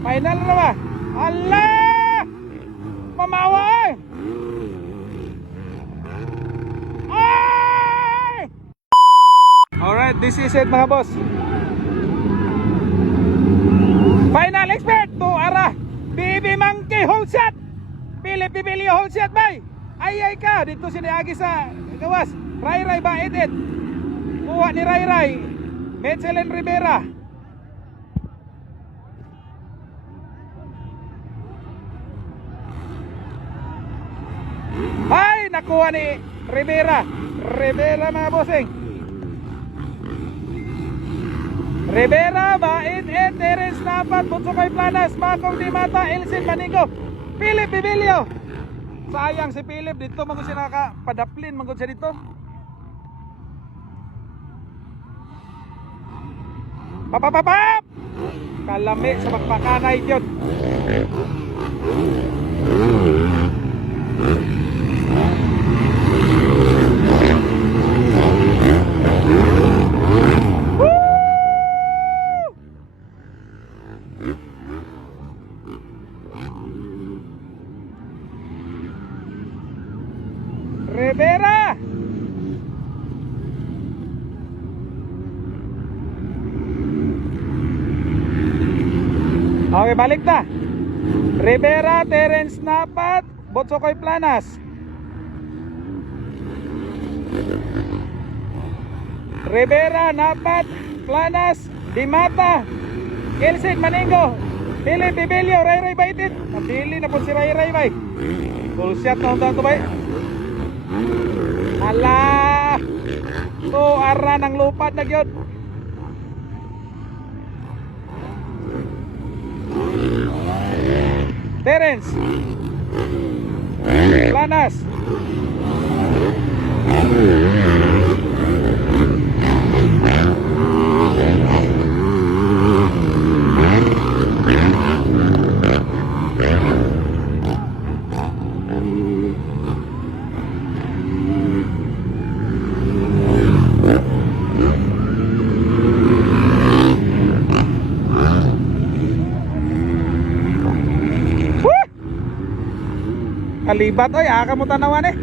Final na ba? Allah! Mamawa eh! Ay! Alright, this is it mga boss. Final expert to ara. Bibi Monkey hold shot. Philip Bibilio hold shot bay. Ay ka dito siniagi sa gawas. Ray Ray ba edit. Kuha ni Ray Ray. Mechelin Rivera. Ay nakuha ni Rivera. Rivera mga bossing. Rivera, Bait, Terence Napat, Butsukay Planas, Makong Dimata, Elsin Manigo, Philip Bibilio. Sayang si Philip dito, magod siya nakapadaplin, magod siya dito. Papapapap! Kalami sa magpakanay yun. Rivera. Okay, balik na. Rivera, Terence Napat, Botsokoy Planas. Rivera, Napat, Planas, Dimata, Elsin Maningo, Philip Bibilio, Ray Ray Baitit. Nabili na po si Ray Ray bay. Full shot na undan to bay. Ala, to ara ng lupad na gyud. Terence Planas. Kalibat oy, aka mo tanawan eh.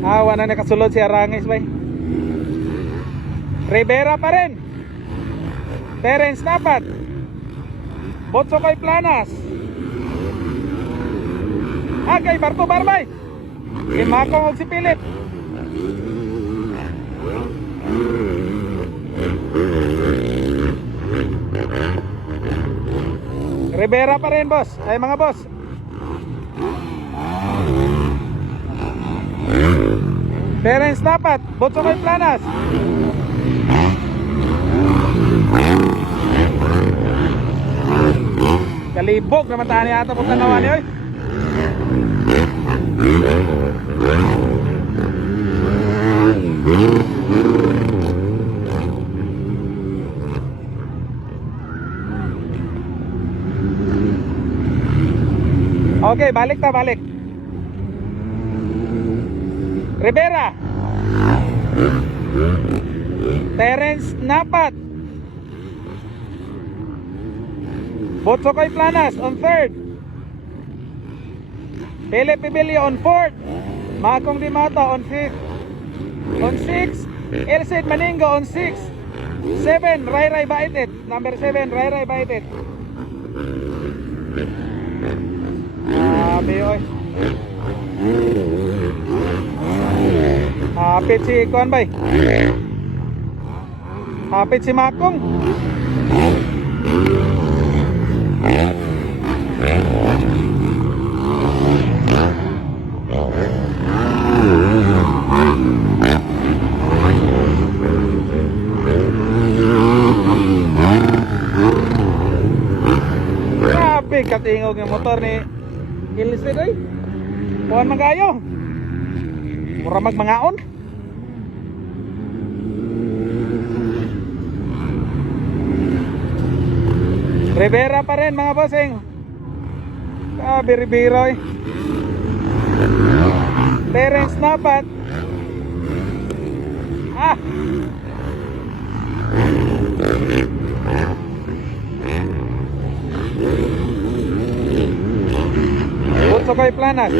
Awa na nakasulod si Arangis bay. Rivera pa rin. Terence Napat, Botsokoy Planas. Agay Barto Barbay. Imakong og si Philip. Rivera pa rin boss. Ay mga boss. Terence Napat, Botsokoy Planas. Kalibog naman tahan niya ito. Punta naman niyo. Okay, balik ta, balik. Rivera, Terence Napat, Botsokoy Planas on third, Philip Bibilio on fourth, Makong Dimata on fifth, on sixth, Elsin Maningo on sixth, 7 Ray Ray Baitit, number 7 Ray Ray Baitit. Oy. Hapit si Kuan bay. Hapit si Makong. Grabe katingog yung motor ni Ilse doy. Kuan magayo. Mura magmangaon. Rivera pa rin mga bossing. Biribiroy. Terence Napat. Botsokoy Planas.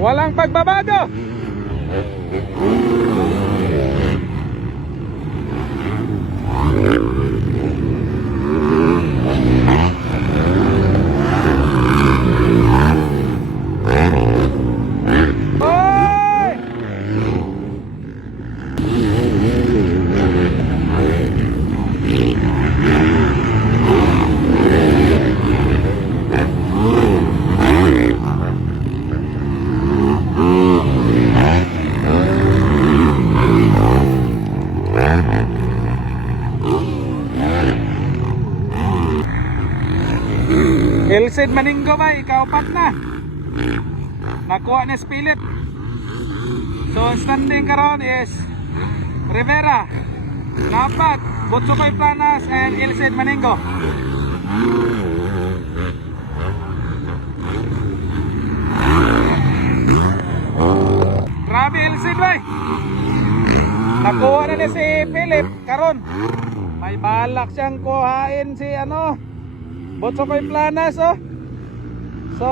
Walang pagbabago. Oy! Ilsid Maninggo ba, ikaupat na. Nakuha ni Philip. So standing karon is Rivera, Napat, Botsokoy Planas, and Ilsid Maninggo. Grabe Ilsid bay. Nakuha na ni si Philip karon. May balak siyang kuhain si ano, Botsokoy Planas, oh. So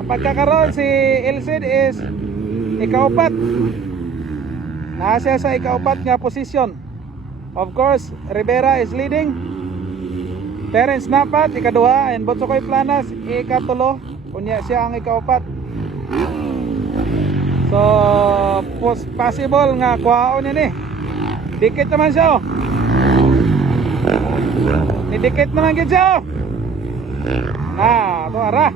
sa pagkakaroon si Ilsid is ikaupat. Nasa sa ikaupat nga posisyon. Of course, Rivera is leading. Terence Napat ikaduha and Botsokoy Planas ikatulo. Kunya siya ang ikaupat. So possible nga kuhaon ni. Dikit naman siya, oh. Nidikit naman gid siya, oh. Ito ara.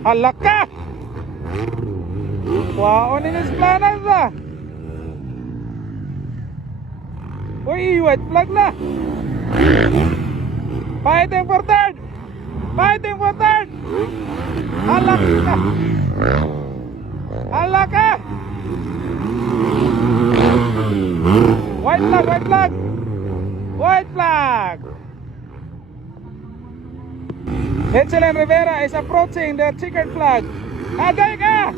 Halak ka. Kuhaon ni sa Planas ba? Uy, white flag na. Fighting for third. Fighting for third. Halak ka. Halak ka. White flag, white flag. White flag. Edselen Rivera is approaching the checkered flag. Agay ka.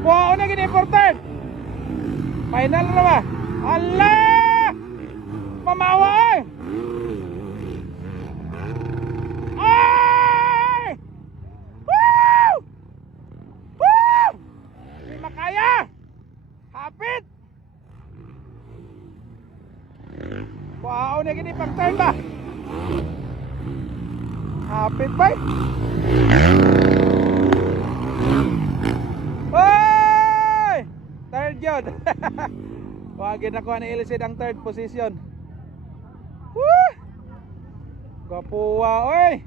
Kuhaon na gini for third. Final na ba? Allah! Pamawa ay! Ay! Woo! Woo! Hindi makaya! Hapit! Kuhaon na gini pang turn ba? Hapit ba? Oy! Third yun. Wagin ako ni Ilsid ang third position. Woo! Gapuwa, oy!